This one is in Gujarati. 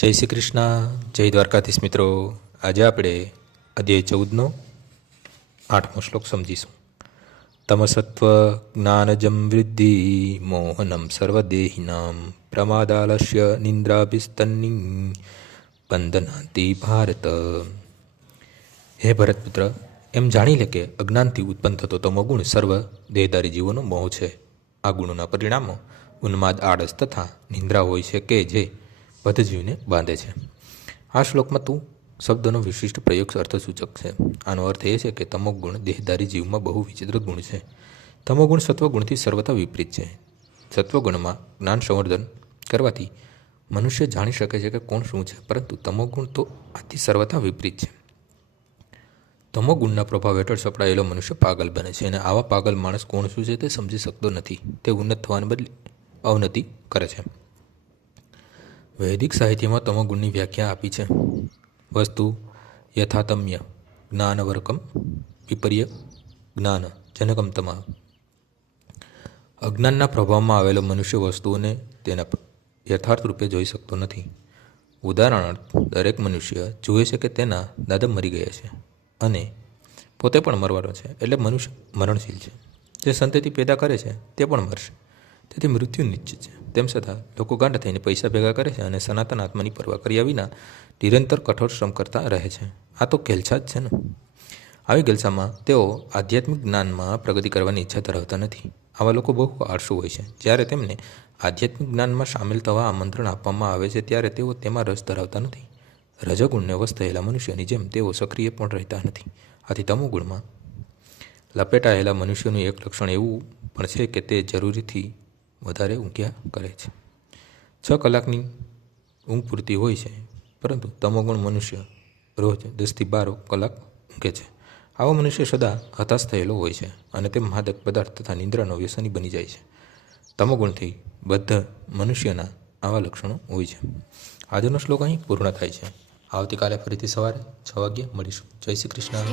જય શ્રી કૃષ્ણ, જય દ્વારકાધીશ મિત્રો. આજે આપણે અધ્યાય 14નો 8મો શ્લોક સમજીશું. તમસત્વ જ્ઞાનજમ વૃદ્ધિ મોહનમ સર્વદેહિનામ પ્રમાદાલસ્ય નિંદ્રાભિસ્તન્નિ બંધનાતિ ભારત. હે ભરતપુત્ર, એમ જાણી લે કે અજ્ઞાનથી ઉત્પન્ન થતો તમોગુણ સર્વ દેહધારી જીવોનો મોહ છે. આ ગુણોના પરિણામો ઉન્માદ, આળસ તથા નિંદ્રા હોય છે કે જે બધજીવને બાંધે છે. આ શ્લોકમાં તું શબ્દનો વિશિષ્ટ પ્રયોગ અર્થસૂચક છે. આનો અર્થ એ છે કે તમોગુણ દેહધારી જીવમાં બહુ વિચિત્ર ગુણ છે. તમોગુણ સત્વગુણથી સર્વથા વિપરીત છે. સત્વગુણમાં જ્ઞાન સંવર્ધન કરવાથી મનુષ્ય જાણી શકે છે કે કોણ શું છે, પરંતુ તમોગુણ તો આથી સર્વથા વિપરીત છે. તમોગુણના પ્રભાવ હેઠળ સપડાયેલો મનુષ્ય પાગલ બને છે, અને આવા પાગલ માણસ કોણ શું છે તે સમજી શકતો નથી. તે ઉન્નત થવાને બદલે અવનતિ કરે છે. વૈદિક સાહિત્યમાં તમોગુણની વ્યાખ્યા આપી છે. વસ્તુ યથાતમ્ય જ્ઞાનવર્કમ વિપર્ય જ્ઞાન જનકમ તમા. અજ્ઞાનના પ્રભાવમાં આવેલો મનુષ્ય વસ્તુઓને તેના યથાર્થ રૂપે જોઈ શકતો નથી. ઉદાહરણાર્થ, દરેક મનુષ્ય જુએ છે કે તેના દાદા મરી ગયા છે અને પોતે પણ મરવાનો છે, એટલે મનુષ્ય મરણશીલ છે. જે સંતતિ પેદા કરે છે તે પણ મરશે, તેથી મૃત્યુ નિશ્ચિત છે. તેમ છતાં લોકો ગાંડા થઈને પૈસા ભેગા કરે છે અને સનાતન આત્માની પરવા કર્યા વિના નિરંતર કઠોર શ્રમ કરતા રહે છે. આ તો ગેલછા જ છે ને. આવી ગેલછામાં તેઓ આધ્યાત્મિક જ્ઞાનમાં પ્રગતિ કરવાની ઈચ્છા ધરાવતા નથી. આવા લોકો બહુ આળસુ હોય છે. જ્યારે તેમને આધ્યાત્મિક જ્ઞાનમાં સામેલ થવા આમંત્રણ આપવામાં આવે છે ત્યારે તેઓ તેમાં રસ ધરાવતા નથી. રજોગુણને વશ થયેલા મનુષ્યની જેમ તેઓ સક્રિય પણ રહેતા નથી. આથી તમોગુણમાં લપેટાયેલા મનુષ્યનું એક લક્ષણ એવું પણ છે કે તે જરૂરીથી વધારે ઊંઘ્યા કરે છે. 6 કલાકની ઊંઘ પૂરતી હોય છે, પરંતુ તમોગુણ મનુષ્ય રોજ 10 થી 12 કલાક ઊંઘે છે. આવો મનુષ્ય સદા હતાશ થયેલો હોય છે અને તે માદક પદાર્થ તથા નિંદ્રાનો વ્યસની બની જાય છે. તમોગુણથી બદ્ધ મનુષ્યના આવા લક્ષણો હોય છે. આજનો શ્લોક અહીં પૂર્ણ થાય છે. આવતીકાલે ફરીથી સવારે 6 વાગ્યે મળીશું. જય શ્રી કૃષ્ણ.